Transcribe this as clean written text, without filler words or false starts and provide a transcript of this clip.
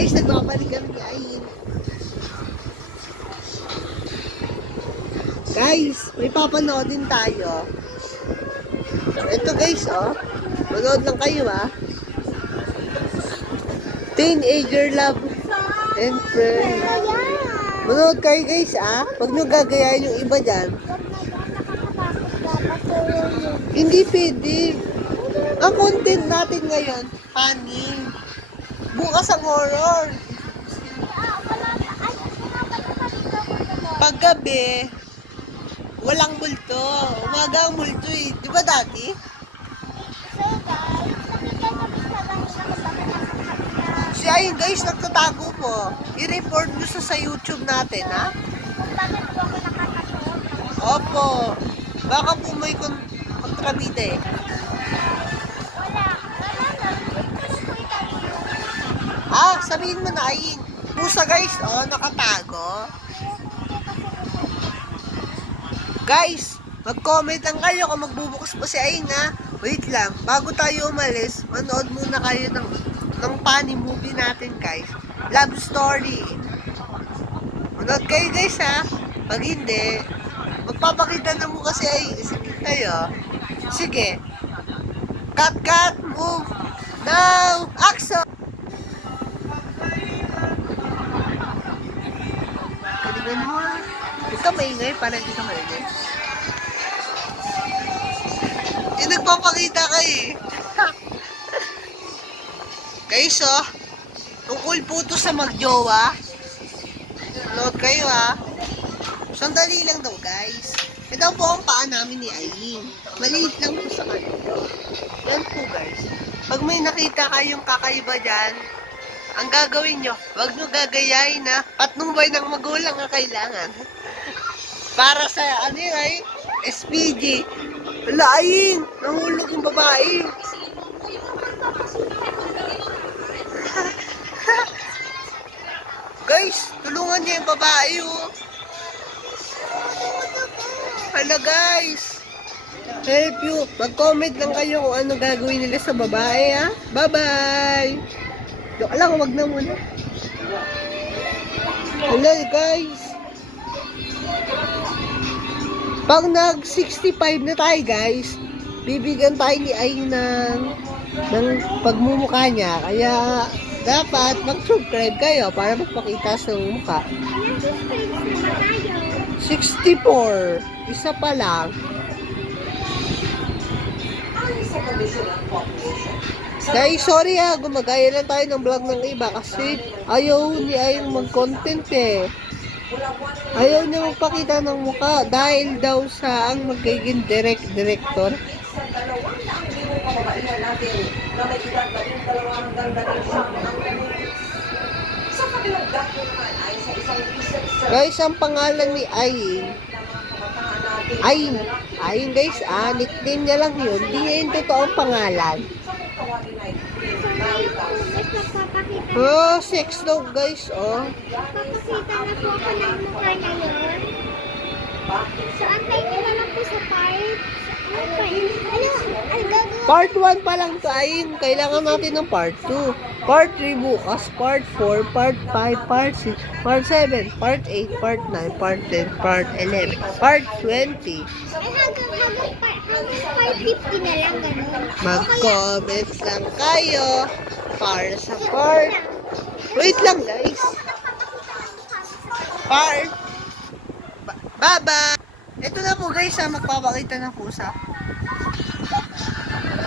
Guys, nagbabalik kami ni Ayin. Guys, may papanoodin tayo. Ito guys, oh. Manood lang kayo, ah. Teenager love and friend. Manood kayo guys, ah. Huwag nyo gagayahin yung iba dyan. Hindi pwede. Ang content natin ngayon, funny. Bukas ang horror. Paggabi, walang multo. Umaga ang multo eh. Di ba dati? Si Ayin guys, nagtatago po. I-report nyo sa YouTube natin, ha? Opo. Baka po may kontrabida eh. Ah, sabihin mo na Ayin. Pusa guys, oh, nakatago. Guys, mag-comment lang kayo kung magbubukas pa si Ayin, ha? Wait lang, bago tayo umalis, manood muna kayo ng funny movie natin, guys. Love story. Manood kayo, guys, ha? Pag hindi, magpapakita na mo kasi Ayin. Sige kayo. Sige. Cut, move. Now, action! Kaligan mo, ha? Ito maingay, para hindi ka maingay. Yung nagpapakita kayo eh. Guys, oh. Tungkol po ito sa magjowa. Note kayo, ha. Sandali lang daw, guys. Ito po ang paa namin ni Ayin. Maliit lang po sa kanya. Yan po, guys. Pag may nakita kayong kakaiba dyan, ang gagawin nyo, huwag nyo gagayahin, ha. Patnubay ng magulang ang kailangan. Para sa, ano yun, ay, SPG. Wala, Ayin! Nahulog yung babae. Guys, tulungan niya yung babae, oh. Hala, guys. Help you. Mag-comment lang kayo kung ano gagawin nila sa babae, ha. Bye-bye. Joke lang, wag na muna. Hala, guys. Pag nag-65 na tayo, guys, bibigyan tayo ni Ayin ng pagmumukha niya. Kaya, dapat mag-subscribe kayo para magpakita sa mukha. 64. Isa pa lang. Guys, sorry ha. Gumagaya lang tayo ng vlog ng iba kasi ayaw ni Ayin mag-content eh. Ayaw niya magpakita ng mukha dahil daw sa ang magiging director. Guys, ang pangalan ni Ayin. Ayin guys, nickname niya lang yun. Hindi niya yung totoong pangalan. Oh, sex dog guys, oh. Papakita na po ako ng mukha niya yun. So, antayin niyo na lang po sa part. Ano gagawin? Part 1 pa lang to, Ayin. Kailangan natin ng part 2. Part 3 bukas, part 4, part 5, part 6, part 7, part 8, part 9, part 10, part 11, part 20. Ay, hanggang part 50 na lang, ganun. Mag-comment lang kayo para sa part. Wait lang guys. Part. Bye-bye. Ito na po guys, magpapakita ng pusa.